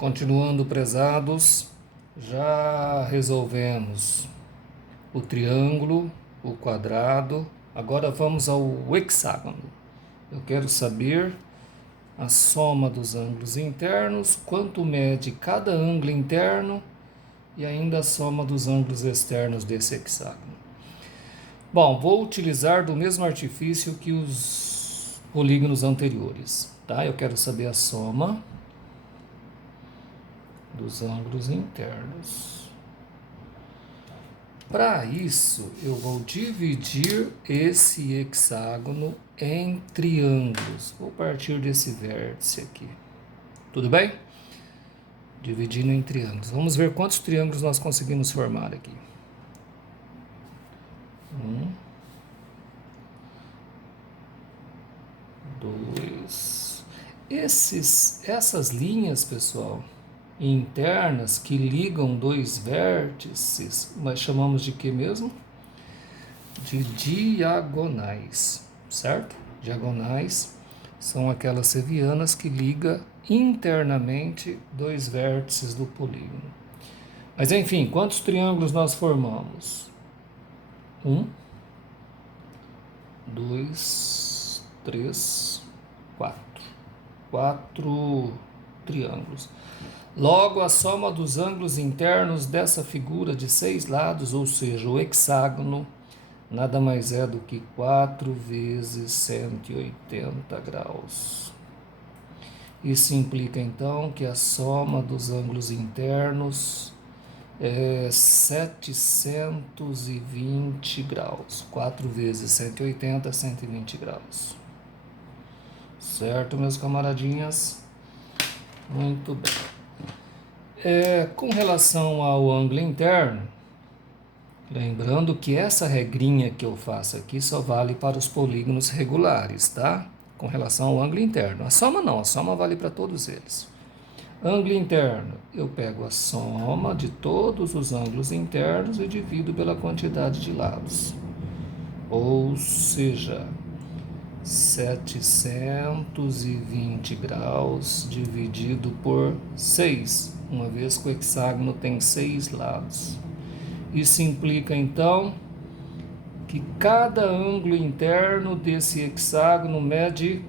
Continuando, prezados, já resolvemos o triângulo, o quadrado, agora vamos ao hexágono. Eu quero saber a soma dos ângulos internos, quanto mede cada ângulo interno e ainda a soma dos ângulos externos desse hexágono. Bom, vou utilizar do mesmo artifício que os polígonos anteriores, tá? Eu quero saber a soma dos ângulos internos. Para isso, eu vou dividir esse hexágono em triângulos. Vou partir desse vértice aqui. Tudo bem? Dividindo em triângulos. Vamos ver quantos triângulos nós conseguimos formar aqui. 1, 2. Essas linhas, pessoal, internas que ligam dois vértices, nós chamamos de que mesmo? De diagonais, certo? Diagonais são aquelas sevianas que ligam internamente dois vértices do polígono. Mas enfim, quantos triângulos nós formamos? 1, 2, 3, 4. 4 triângulos. Logo, a soma dos ângulos internos dessa figura de 6 lados, ou seja, o hexágono, nada mais é do que 4 vezes 180 graus. Isso implica, então, que a soma dos ângulos internos é 720 graus. 4 vezes 180, 120 graus. Certo, meus camaradinhas? Muito bem. Com relação ao ângulo interno, lembrando que essa regrinha que eu faço aqui só vale para os polígonos regulares, tá? Com relação ao ângulo interno. A soma não, a soma vale para todos eles. Ângulo interno, eu pego a soma de todos os ângulos internos e divido pela quantidade de lados. Ou seja, 720 graus dividido por 6, uma vez que o hexágono tem 6 lados. Isso implica, então, que cada ângulo interno desse hexágono mede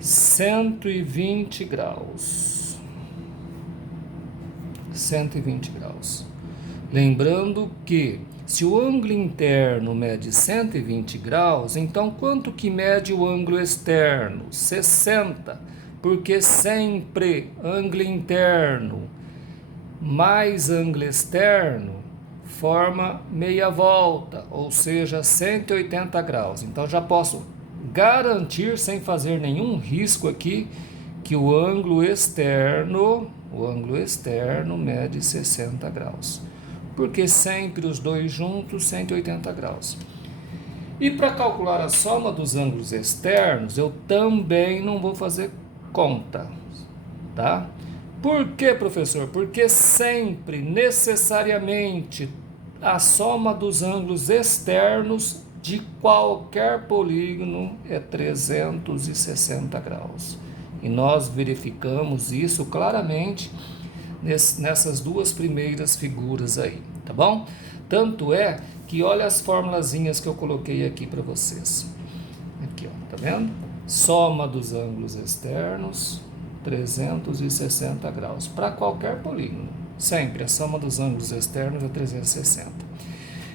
120 graus. 120 graus. Lembrando que se o ângulo interno mede 120 graus, então quanto que mede o ângulo externo? 60, porque sempre ângulo interno mais ângulo externo forma meia volta, ou seja, 180 graus. Então já posso garantir, sem fazer nenhum risco aqui, que o ângulo externo mede 60 graus. Porque sempre os dois juntos, 180 graus. E para calcular a soma dos ângulos externos, eu também não vou fazer conta, tá? Por que, professor? Porque sempre, necessariamente, a soma dos ângulos externos de qualquer polígono é 360 graus. E nós verificamos isso claramente nessas duas primeiras figuras aí, tá bom? Tanto é que olha as formulazinhas que eu coloquei aqui para vocês. Aqui, ó, tá vendo? Soma dos ângulos externos, 360 graus, para qualquer polígono. Sempre a soma dos ângulos externos é 360.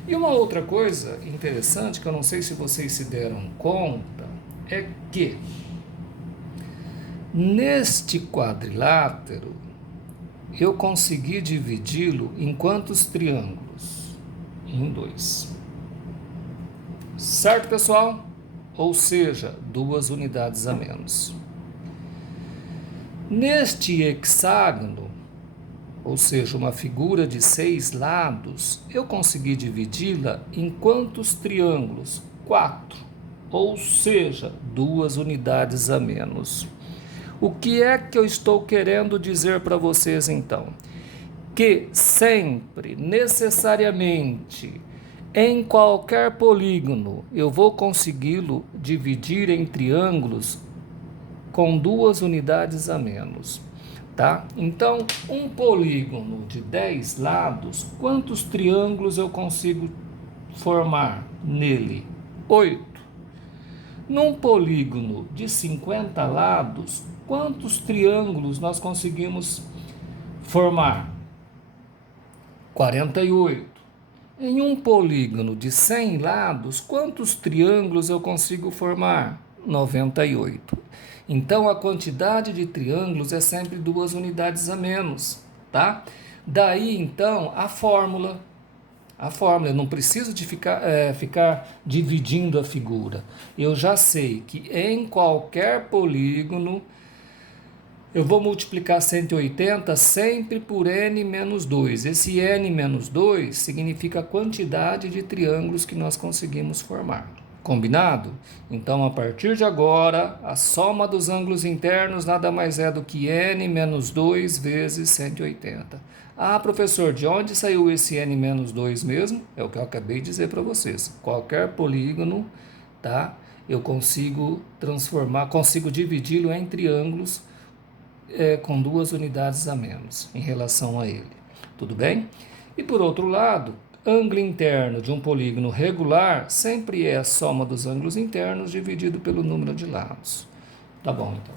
E uma outra coisa interessante, que eu não sei se vocês se deram conta, é que neste quadrilátero, eu consegui dividi-lo em quantos triângulos? Em 2. Certo, pessoal? Ou seja, 2 unidades a menos. Neste hexágono, ou seja, uma figura de 6 lados, eu consegui dividi-la em quantos triângulos? 4. Ou seja, 2 unidades a menos. O que é que eu estou querendo dizer para vocês, então? Que sempre, necessariamente, em qualquer polígono, eu vou consegui-lo dividir em triângulos com 2 unidades a menos. tá? Então, um polígono de 10 lados, quantos triângulos eu consigo formar nele? 8. Num polígono de 50 lados, quantos triângulos nós conseguimos formar? 48. Em um polígono de 100 lados, quantos triângulos eu consigo formar? 98. Então, a quantidade de triângulos é sempre 2 unidades a menos, tá? Daí, então, a fórmula. Eu não preciso de ficar dividindo a figura. Eu já sei que em qualquer polígono eu vou multiplicar 180 sempre por n menos 2. Esse n menos 2 significa a quantidade de triângulos que nós conseguimos formar. Combinado? Então, a partir de agora, a soma dos ângulos internos nada mais é do que n menos 2 vezes 180. Ah, professor, de onde saiu esse n menos 2 mesmo? É o que eu acabei de dizer para vocês. Qualquer polígono, tá? Eu consigo dividi-lo em triângulos com 2 unidades a menos em relação a ele. Tudo bem? E por outro lado, ângulo interno de um polígono regular sempre é a soma dos ângulos internos dividido pelo número de lados. Tá bom, então.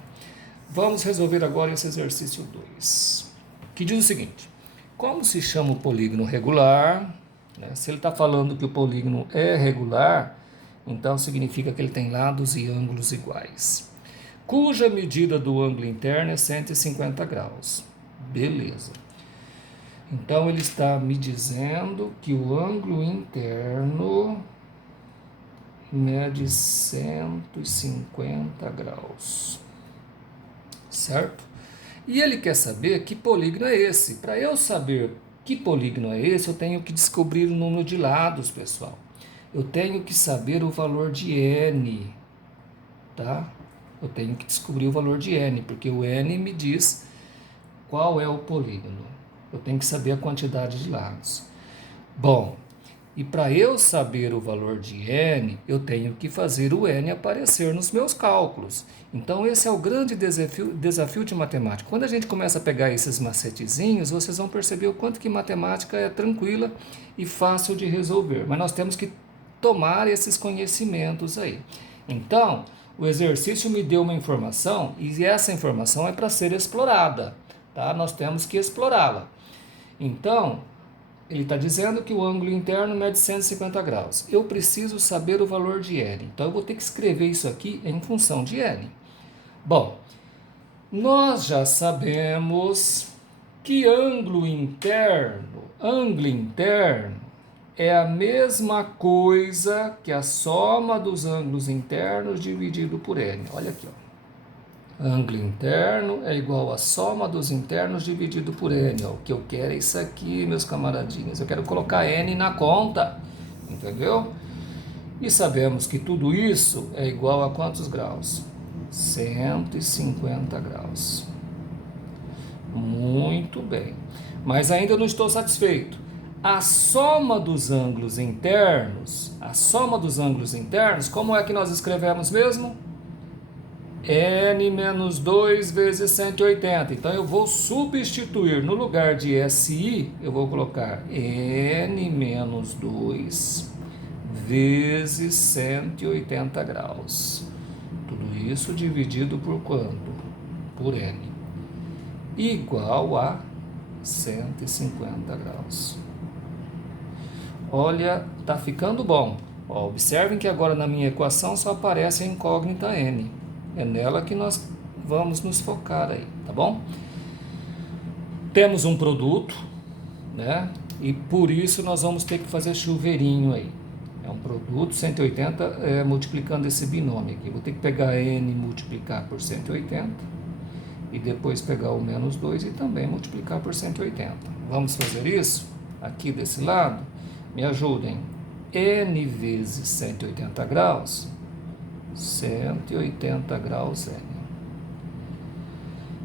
Vamos resolver agora esse exercício 2, que diz o seguinte: como se chama o polígono regular? Se ele está falando que o polígono é regular, então significa que ele tem lados e ângulos iguais, cuja medida do ângulo interno é 150 graus. Beleza. Então, ele está me dizendo que o ângulo interno mede 150 graus. Certo? E ele quer saber que polígono é esse. Para eu saber que polígono é esse, eu tenho que descobrir o número de lados, pessoal. Eu tenho que saber o valor de n, tá? Eu tenho que descobrir o valor de n, porque o n me diz qual é o polígono. Eu tenho que saber a quantidade de lados. Bom, e para eu saber o valor de n, eu tenho que fazer o n aparecer nos meus cálculos. Então, esse é o grande desafio de matemática. Quando a gente começa a pegar esses macetezinhos, vocês vão perceber o quanto que matemática é tranquila e fácil de resolver. Mas nós temos que tomar esses conhecimentos aí. Então, o exercício me deu uma informação e essa informação é para ser explorada, tá? Nós temos que explorá-la. Então, ele está dizendo que o ângulo interno mede 150 graus. Eu preciso saber o valor de n. Então, eu vou ter que escrever isso aqui em função de n. Bom, nós já sabemos que ângulo interno é a mesma coisa que a soma dos ângulos internos dividido por n. Olha aqui, ó. Ângulo interno é igual à soma dos internos dividido por n. Ó. O que eu quero é isso aqui, meus camaradinhos. Eu quero colocar n na conta, entendeu? E sabemos que tudo isso é igual a quantos graus? 150 graus. Muito bem. Mas ainda não estou satisfeito. A soma dos ângulos internos, como é que nós escrevemos mesmo? n menos 2 vezes 180. Então, eu vou substituir, no lugar de SI, eu vou colocar n menos 2 vezes 180 graus. Tudo isso dividido por quanto? Por n. Igual a 150 graus. Olha, tá ficando bom. Ó, observem que agora na minha equação só aparece a incógnita n. É nela que nós vamos nos focar aí, tá bom? Temos um produto, né? E por isso nós vamos ter que fazer chuveirinho aí. É um produto 180 multiplicando esse binômio aqui. Vou ter que pegar n e multiplicar por 180 e depois pegar o menos 2 e também multiplicar por 180. Vamos fazer isso? Aqui desse lado, me ajudem. N vezes 180 graus, 180 graus n.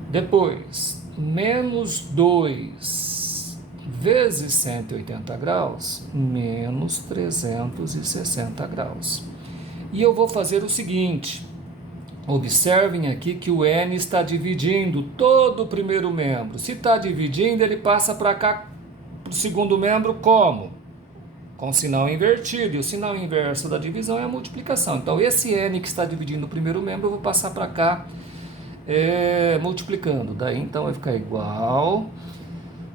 Depois, menos 2 vezes 180 graus, menos 360 graus. E eu vou fazer o seguinte, Observem aqui que o N está dividindo todo o primeiro membro. Se está dividindo, ele passa para cá, para o segundo membro, como? Com sinal invertido. E o sinal inverso da divisão é a multiplicação. Então, esse N que está dividindo o primeiro membro, eu vou passar para cá multiplicando. Daí, então, vai ficar igual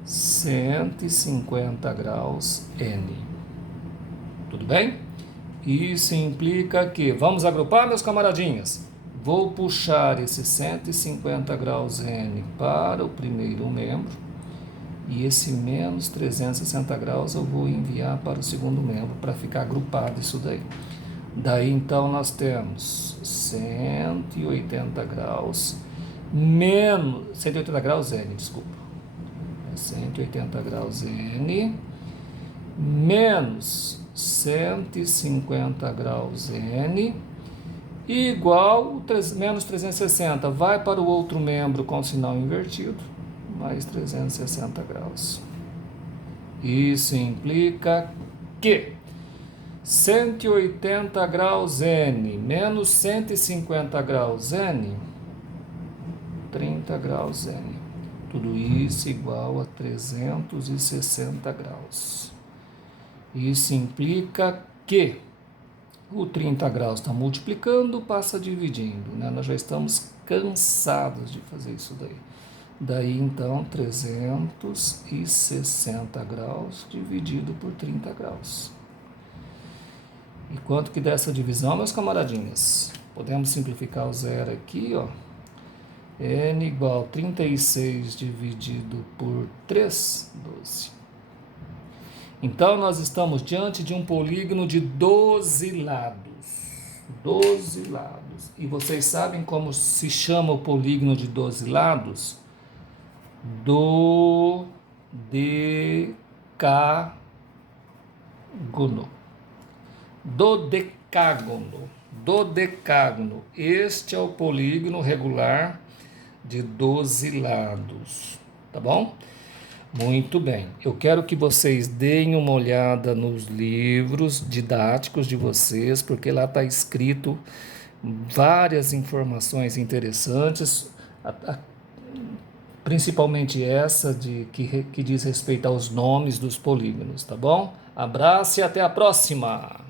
150 graus N. Tudo bem? Isso implica que... Vamos agrupar, meus camaradinhas? Vou puxar esse 150 graus N para o primeiro membro e esse menos 360 graus eu vou enviar para o segundo membro para ficar agrupado isso daí. Daí então nós temos 180 graus menos 180 graus N, desculpa. 180 graus N menos 150 graus N igual menos 360, vai para o outro membro com sinal invertido, mais 360 graus. Isso implica que 180 graus N menos 150 graus N, 30 graus N. Tudo isso igual a 360 graus. Isso implica que o 30 graus está multiplicando, passa dividindo, né? Nós já estamos cansados de fazer isso daí. Daí, então, 360 graus dividido por 30 graus. E quanto que dá essa divisão, meus camaradinhas? Podemos simplificar o zero aqui, ó. N igual a 36 dividido por 3, 12. Então, nós estamos diante de um polígono de 12 lados. 12 lados. E vocês sabem como se chama o polígono de 12 lados? Dodecágono. Dodecágono. Este é o polígono regular de 12 lados. Tá bom? Muito bem, eu quero que vocês deem uma olhada nos livros didáticos de vocês, porque lá está escrito várias informações interessantes, principalmente essa que diz respeito aos nomes dos polígonos, tá bom? Abraço e até a próxima!